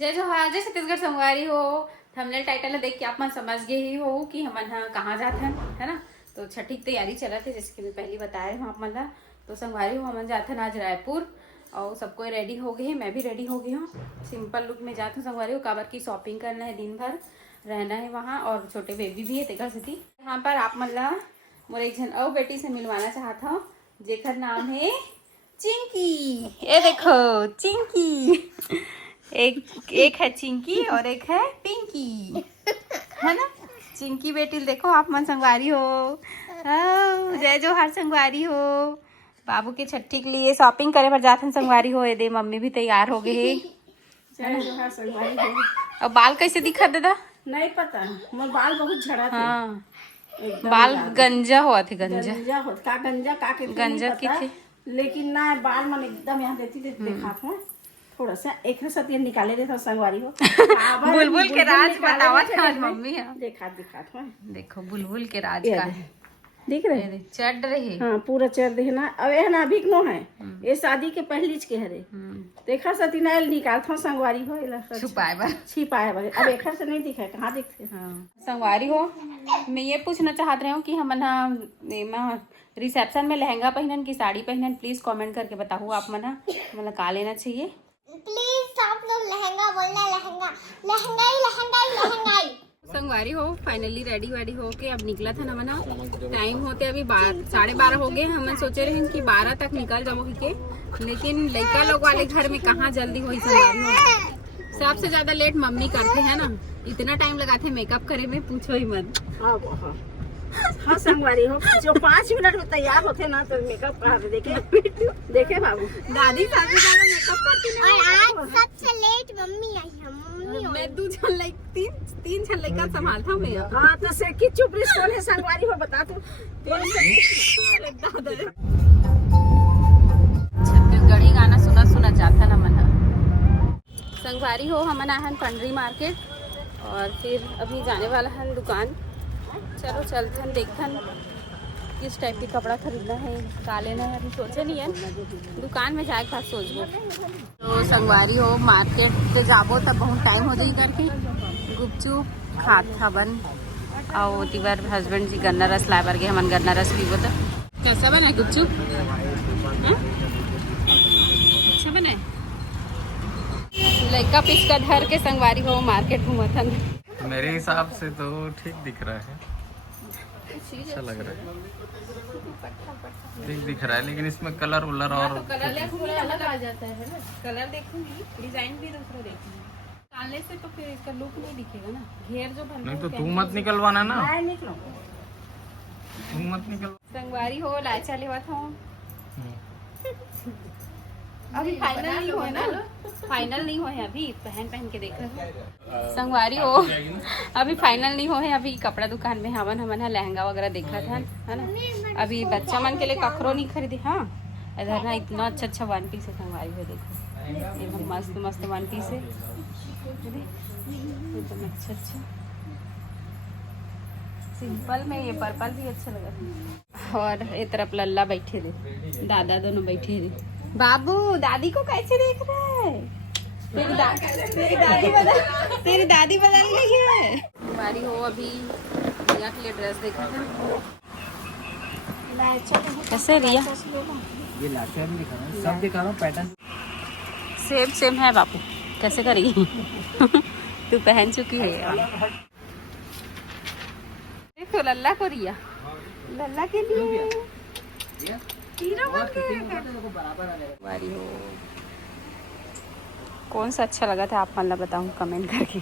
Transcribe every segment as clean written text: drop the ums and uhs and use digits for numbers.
जय जोहार, जय छत्तीसगढ़ संगवारी हो। थंबनेल टाइटल देख के आप मन समझ गए ही हो कि हमन कहाँ जाते हैं, है ना। तो छठी की तैयारी चलत है, जैसे कि मैं पहले बताया हूँ आप मन ला। तो संगवारी हो हमन जाते हैं आज रायपुर और सब कोई रेडी हो गए हैं, मैं भी रेडी हो गई हूँ। सिंपल लुक में जाते हूँ संगवारी हो, काबर की शॉपिंग करना है, दिन भर रहना है वहाँ और छोटे बेबी भी है तेकर सेती। यहाँ पर आप मन ला मोर एक जन और बेटी से मिलवाना चाहता हूँ जेकर नाम है चिंकी। ये देखो चिंकी, एक है चिंकी और एक है पिंकी, है ना। चिंकी बेटी देखो आप मन संगवारी हो। जय जोहार संगवारी हो। बाबू के छठी के लिए शॉपिंग करे पर जाते हैं संगवारी हो। दे मम्मी भी तैयार हो गए है। जय जोहार संगवारी हो। और बाल कैसे दिखा दादा? नहीं पता, मोर बाल बहुत झड़ा थे। हाँ, बाल गंजा हुआ थे। गंजा हो का गंजा का के गंजा की थे, लेकिन ना बाल मन एकदम यहाँ देती देखा था। थोड़ा सा एक साथ ये निकाले रहे था संगवारी हो। बुलबुल के राज बतावा था आज मम्मी। देखा था, देखो बुलबुल के राज का है, दिख रहे चढ़ रहे। हाँ पूरा चढ़ रहे ना। अब ये ना अभी नो है, ये शादी के पहली के हरे। देखा सती ना निकाल था संगवारी हो छिपाए बार। अब एक से नहीं दिखा, कहाँ दिखते। हाँ संगवारी हो, मैं ये पूछना चाहत रही हूँ कि हमन रिसेप्शन में लहंगा पहनन की साड़ी पहनन, प्लीज कमेंट करके बताओ आप मन मतलब का लेना चाहिए। प्लीज आप लोग लहंगा बोलना, लहंगाई। संगवारी हो फाइनली रेडी वेडी हो के अब निकला था ना मना। टाइम होते अभी 12:30 हो गए। हमने सोचे रहे कि 12 तक निकल जाओ के, लेकिन लड़का लोग वाले घर में कहाँ जल्दी हो। संगवारी हो सबसे ज्यादा लेट मम्मी करते हैं ना, इतना टाइम लगाते मेकअप करे में, पूछो ही मत। हाँ संगवारी हो, जो 5 मिनट में तैयार होते ना तो मेकअप करा देखे बाबू दादी सबसे ज्यादा मेकअप करती है। और आज सबसे लेट मम्मी आई है। मैं 2 जन लाइक 3 जन लड़का संभालता हूँ मैं। हाँ तो से की चुप रही है संगवारी हो, बता तू। छत्तीसगढ़ी गाना सुना जाता ना मना। संगवारी हो हमन आए हैं पंडरी मार्केट और फिर अभी जाने वाला है दुकान। चलो चलते हैं, देखते हैं किस टाइप की कपड़ा खरीदना है, का लेना है, अभी सोचे नहीं है। दुकान में जाए खास सोचबो। तो संगवारी हो मार्केट से जाबो तब बहुत टाइम हो जाए करके गुपचुप खात हवन और तिबर हस्बैंड जी गन्ना रस लाए बर गए। हमन गन्ना रस पीबो तो कैसा बना गुपचुप? अच्छा बने। लड़का पिचका धर के संगवारी हो मार्केट घूमथन। मेरे हिसाब से तो ठीक दिख रहा है, अच्छा लग रहा है, ठीक दिख रहा है, लेकिन इसमें कलर उलर और तो कलर अलग आ जाता है ना। कलर देखूंगी, डिजाइन भी दूसरा देखूंगी, डालने से तो फिर इसका लुक नहीं दिखेगा ना। घेर जो भर नहीं तो तू मत निकलवाना ना, निकलो तू मत निकल। संगवारी हो लाचा लेवा था अभी फाइनल नहीं हुआ ना, फाइनल नहीं हुआ है अभी। पहन के देख रहे संगवारी हो, अभी फाइनल नहीं हुआ है। अभी कपड़ा दुकान में हमन लहंगा वगैरह देखा था, है ना। अभी बच्चा मन के लिए ककरो नहीं खरीदे। हाँ इधर ना इतना अच्छा 1 पीस है संगवारी हो, देखो एकदम मस्त 1 पीस है, एकदम अच्छा सिंपल में। ये पर्पल भी अच्छा लगा। और एक तरफ लल्ला बैठे थे, दादा दोनों बैठे थे। बाबू दादी को कैसे देख रहा है? तेरी दादी बदल गई है। हमारी हो अभी रिया के लिए ड्रेस देखा था। कैसे रिया? ये लाचर दिखा रहा है, सब दिखा रहा हूँ पैटर्न सेम है बापू, कैसे करेगी? तू पहन चुकी है। देखो लल्ला को, रिया लल्ला के लिए हीरो बन गए। हो कौन सा अच्छा लगा था आप मन बताऊँ कमेंट करके।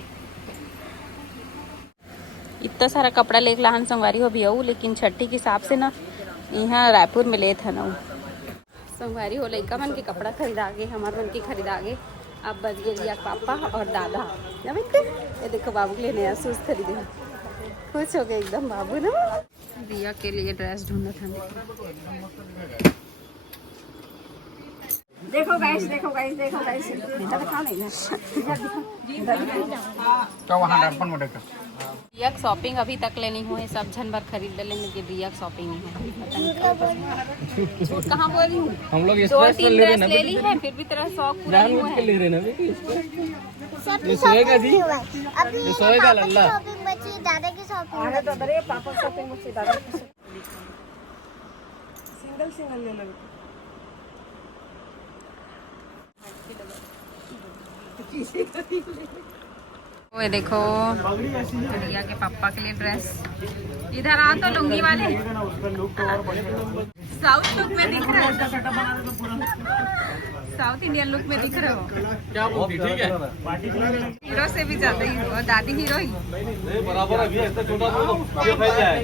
इतना सारा कपड़ा लेके लाहन संगवारी हो भी आऊ, लेकिन छठी के हिसाब से ना यहाँ रायपुर में ले था ना संगवारी हो। लड़का मन के कपड़ा खरीदा गे, हमारे मन के खरीदा गे। अब बच गए रिया पापा और दादा। ये देखो बाबू के लिए नया शूज खरीदे, खुश हो गए एकदम बाबू ना। रिया के लिए ड्रेस ढूंढना था। देखो गाइस इधर दिखाओ नहीं क्या वहाँ डरपन मोटे का रिया शॉपिंग अभी तक लेनी हुई, सब झन बार खरीद ले, लेकिन रिया शॉपिंग नहीं है। पता नहीं कब झूठ कहाँ बोल रही हूँ। हम लोग 2-3 ड्रेस ले ली है, फिर भी तेरा शौक पूरा नहीं हुआ है। ले रहे ना सबकी सोएगा शॉपिंग जी? नहीं हुआ है। अभी ये सोएगा पापा की लल्ला? शॉपिंग बची, दादा की शॉपिंग आगे तो बची। अरे पापा शॉपिंग में दादा सिंगल सिंगल ले लो। वो देखो रिया के पापा के लिए ड्रेस। इधर आ तो लुंगी वाले साउथ लुक में दिख रहे हो, साउथ इंडियन लुक में दिख रहे हो। क्या बोलती? ठीक है, हीरो से भी ज्यादा हीरो और दादी हीरोइन। बराबर है, इससे छोटा तो ये फैल जाए,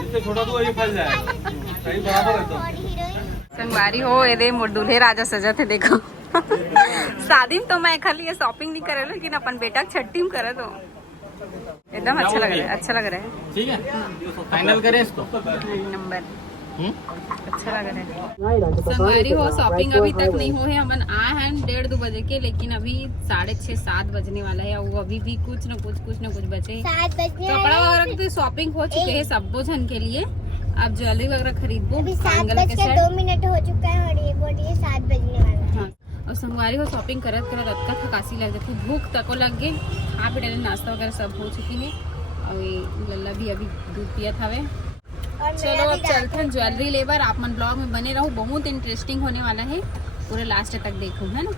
इससे छोटा तो ये फैल जाए, सही बराबर है। और हीरोइन संगवारी हो ये दे मोर दूल्हे राजा सजा थे देखो। शादी में तो मैं खाली ये शॉपिंग नहीं करे लेकिन अपन बेटा छट्टी में करे तो एकदम अच्छा लग रहा है, अच्छा लग रहा है। ठीक है, फाइनल करें इसको। नंबर अच्छा लग रहा है। संगवारी हो शॉपिंग अभी तक नहीं हुए, हमन आए हैं 1:30-2 बजे के, लेकिन अभी 6:30-7 बजने वाला है और वो अभी भी कुछ न कुछ बचे। 7 बजने कपड़ा वगैरह की शॉपिंग हो चुके हैं सब जन के लिए। अब ज्वेलरी वगैरह खरीदबो। अभी 7:02 हो चुका है और ये बोलिए 7 बजने वाला है। हाँ, और संगवारी हो शॉपिंग करत करत अतका थकासी लग जाती, भूख तको लग गई। खा पी डाले, नाश्ता वगैरह सब हो चुकी है और ये लल्ला भी अभी दूध पिया था। और चलो मेरा अब भी चलते हैं ज्वेलरी लेबर। आप मन ब्लॉग में बने रहो, बहुत इंटरेस्टिंग होने वाला है, पूरे लास्ट तक देखो, है ना।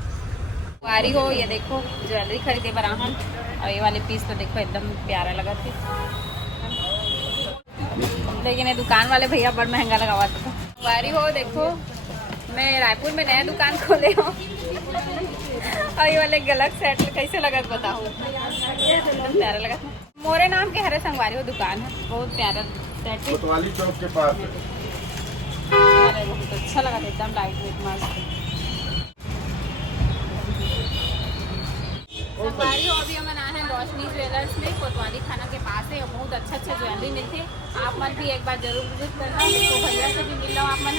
वारी हो ये देखो ज्वेलरी खरीदे बर आहन और ये वाले पीस तो देखो एकदम प्यारा लगा थे, लेकिन ये दुकान वाले भैया बड़ा महंगा लगावा था। वारी हो देखो मैं रायपुर में नया दुकान खोले हो और ये वाले गलत सेट कैसे लगत बताओ, एकदम प्यारा लगा था। मोरे नाम के हरे संगवारी हो दुकान है, बहुत प्यारा सेट है। कोतवाली चौक के पास है। अरे बहुत अच्छा लगा था, एकदम लाइट वेट मस्त। संगवारी हो अभी हम आए हैं रोशनी ज्वेलर्स में, कोतवाली थाना के पास है और बहुत अच्छा ज्वेलरी मिलते। आप मन भी एक बार जरूर विजिट करना। तो भैया से भी मिल रहा हूँ आप मन,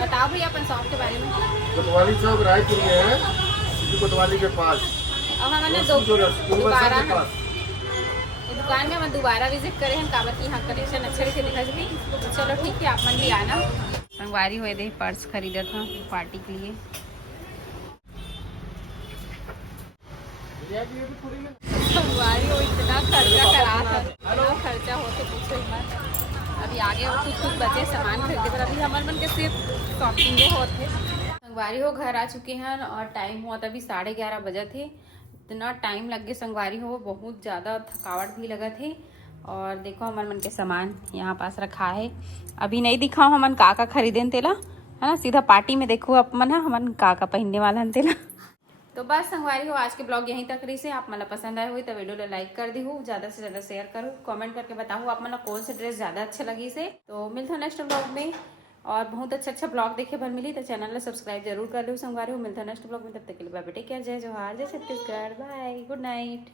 बताओ भैया अपन शॉप के बारे में। कोतवाली चौक रायपुर में है, सिटी कोतवाली के पास। अब हमने दोबारा दुकान में हम दोबारा विजिट करे हैं, काबर की यहाँ कलेक्शन अच्छे से दिखा सके। तो चलो ठीक है, आप मन भी आना। संगवारी हुए दे पर्स खरीदा था पार्टी के लिए। संगवारी हो इतना खर्चा करा था, इतना खर्चा हो तो पूछो ही मत। अभी आगे और कुछ बचे सामान खरीदे पर अभी हमारे मन के सिर्फ शॉपिंग होते। संगवारी हो घर आ चुके हैं और टाइम हुआ तभी 11:30 बजे थे। इतना टाइम लग गया संगवारी हो, बहुत ज़्यादा थकावट भी लगा थे। और देखो हमारे मन के सामान यहाँ पास रखा है, अभी नहीं दिखाओ हमन का खरीदे तेला, है ना। सीधा पार्टी में देखो अपन है हमन का पहनने वाला तेला। तो बस संगवारी हो आज के ब्लॉग यहीं तक रही से। आप मतलब पसंद आए हुई तो वीडियो लाइक कर दी हो, ज़्यादा से ज़्यादा शेयर करो, कमेंट करके बताओ आप मतलब कौन सा ड्रेस ज़्यादा अच्छा लगी से। तो मिलता है नेक्स्ट ब्लॉग में और बहुत अच्छा ब्लॉग देखे भर मिली तो चैनल को सब्सक्राइब जरूर कर लो संगवारी हो। मिलता है नेक्स्ट ब्लॉग में, तब तक के लिए बाय बाय, टेक केयर, जय जोहार, जय छत्तीसगढ़, बाय, गुड नाइट।